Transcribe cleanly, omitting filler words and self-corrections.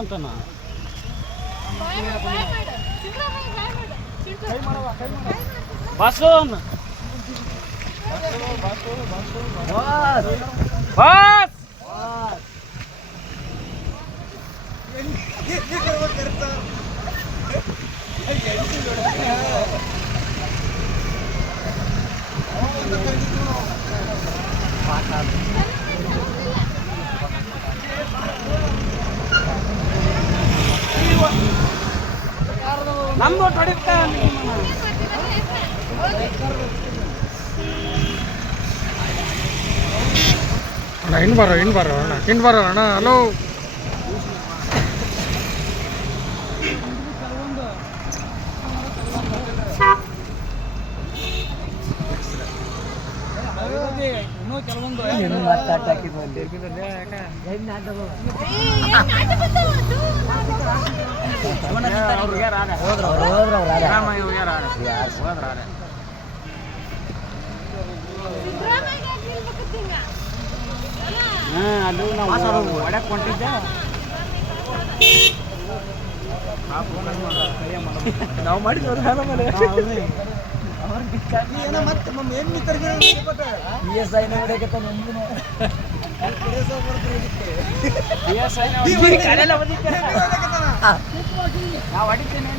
ಅಂತನ bus bus ನಮ್ದು ಹೊಡಿತಾ ಇನ್ ಬರೋ ಅಣ್ಣ ಹಲೋ ಕೆಲವೊಂದು ಅದು ನಾವು ಒಳಗೆ ಕೊಂಡಿದ್ದೆ ನಾವು ಮಾಡಿದ್ವಿ ಮತ್ತೆ ನಾವು ಹೊಡಿತೇನೆ